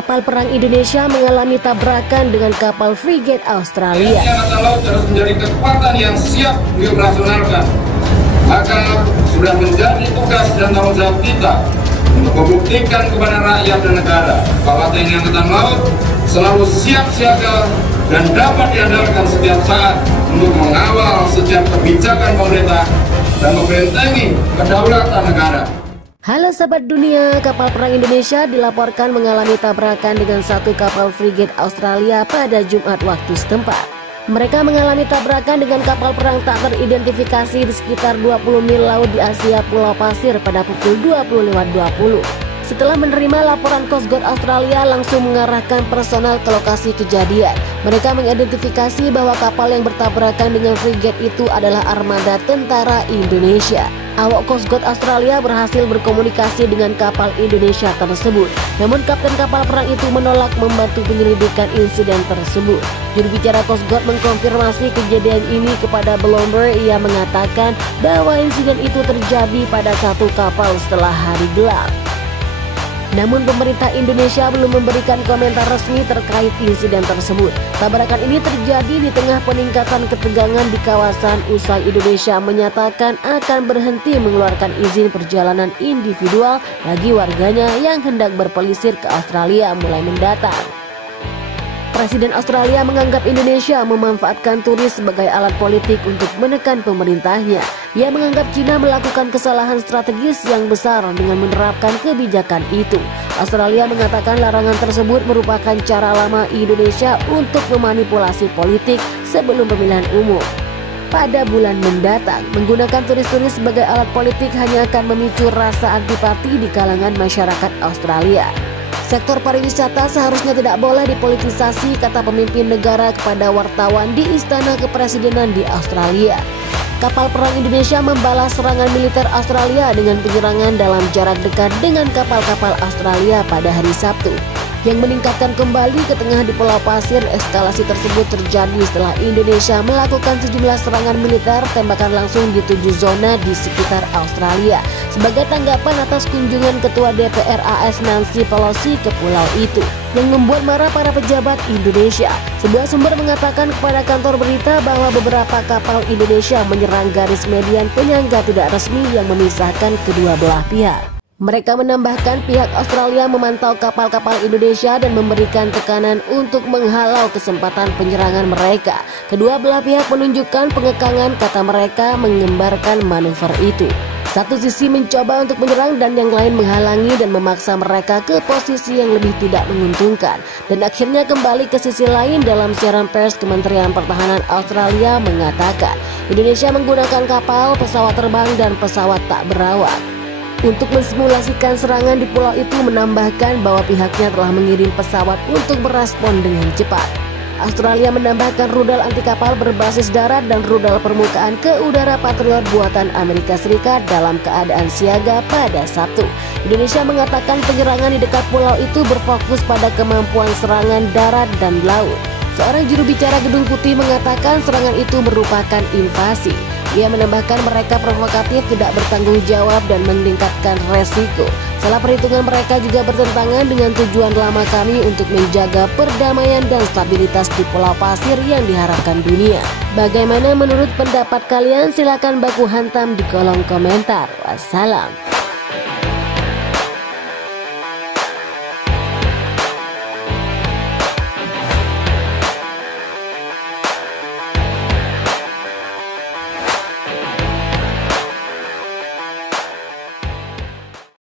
kapal perang Indonesia mengalami tabrakan dengan kapal frigate Australia. TNI Angkatan Laut terus menjadi kekuatan yang siap dioperasionalkan. Maka sudah menjadi tugas dan tanggung jawab kita untuk membuktikan kepada rakyat dan negara bahwa TNI Angkatan Laut selalu siap siaga dan dapat diandalkan setiap saat untuk mengawal setiap kebijakan pemerintah dan membentengi kedaulatan negara. Halo sahabat dunia, kapal perang Indonesia dilaporkan mengalami tabrakan dengan satu kapal frigate Australia pada Jumat waktu setempat. Mereka mengalami tabrakan dengan kapal perang tak teridentifikasi di sekitar 20 mil laut di Asia Pulau Pasir pada pukul 20.20. Setelah menerima laporan Coast Guard Australia langsung mengarahkan personel ke lokasi kejadian. Mereka mengidentifikasi bahwa kapal yang bertabrakan dengan frigate itu adalah armada tentara Indonesia. Awak Coast Guard Australia berhasil berkomunikasi dengan kapal Indonesia tersebut. Namun kapten kapal perang itu menolak membantu penyelidikan insiden tersebut. Juru bicara Coast Guard mengkonfirmasi kejadian ini kepada Bloomberg. Ia mengatakan bahwa insiden itu terjadi pada satu kapal setelah hari gelap. Namun pemerintah Indonesia belum memberikan komentar resmi terkait insiden tersebut. Tabrakan ini terjadi di tengah peningkatan ketegangan di kawasan usai Indonesia menyatakan akan berhenti mengeluarkan izin perjalanan individual bagi warganya yang hendak berpelisir ke Australia mulai mendatang. Presiden Australia menganggap Indonesia memanfaatkan turis sebagai alat politik untuk menekan pemerintahnya. Ia menganggap China melakukan kesalahan strategis yang besar dengan menerapkan kebijakan itu. Australia mengatakan larangan tersebut merupakan cara lama Indonesia untuk memanipulasi politik sebelum pemilihan umum pada bulan mendatang. Menggunakan turis-turis sebagai alat politik hanya akan memicu rasa antipati di kalangan masyarakat Australia. Sektor pariwisata seharusnya tidak boleh dipolitisasi, kata pemimpin negara kepada wartawan di Istana Kepresidenan di Australia. Kapal perang Indonesia membalas serangan militer Australia dengan penyerangan dalam jarak dekat dengan kapal-kapal Australia pada hari Sabtu, yang meningkatkan kembali ke tengah di Pulau Pasir. Eskalasi tersebut terjadi setelah Indonesia melakukan sejumlah serangan militer tembakan langsung di 7 zona di sekitar Australia sebagai tanggapan atas kunjungan Ketua DPR AS Nancy Pelosi ke pulau itu, yang membuat marah para pejabat Indonesia. Sebuah sumber mengatakan kepada kantor berita bahwa beberapa kapal Indonesia menyerang garis median penyangga tidak resmi yang memisahkan kedua belah pihak. Mereka menambahkan pihak Australia memantau kapal-kapal Indonesia dan memberikan tekanan untuk menghalau kesempatan penyerangan mereka. Kedua belah pihak menunjukkan pengekangan, kata mereka, mengembarkan manuver itu. Satu sisi mencoba untuk menyerang dan yang lain menghalangi dan memaksa mereka ke posisi yang lebih tidak menguntungkan. Dan akhirnya kembali ke sisi lain. Dalam siaran pers, Kementerian Pertahanan Australia mengatakan Indonesia menggunakan kapal, pesawat terbang, dan pesawat tak berawak untuk mensimulasikan serangan di pulau itu, menambahkan bahwa pihaknya telah mengirim pesawat untuk merespon dengan cepat. Australia menambahkan rudal anti kapal berbasis darat dan rudal permukaan ke udara Patriot buatan Amerika Serikat dalam keadaan siaga pada Sabtu. Indonesia mengatakan penyerangan di dekat pulau itu berfokus pada kemampuan serangan darat dan laut. Seorang juru bicara Gedung Putih mengatakan serangan itu merupakan invasi. Ia menambahkan mereka provokatif, tidak bertanggung jawab, dan meningkatkan resiko. Salah perhitungan mereka juga bertentangan dengan tujuan lama kami untuk menjaga perdamaian dan stabilitas di Pulau Pasir yang diharapkan dunia. Bagaimana menurut pendapat kalian? Silakan baku hantam di kolom komentar. Wassalam.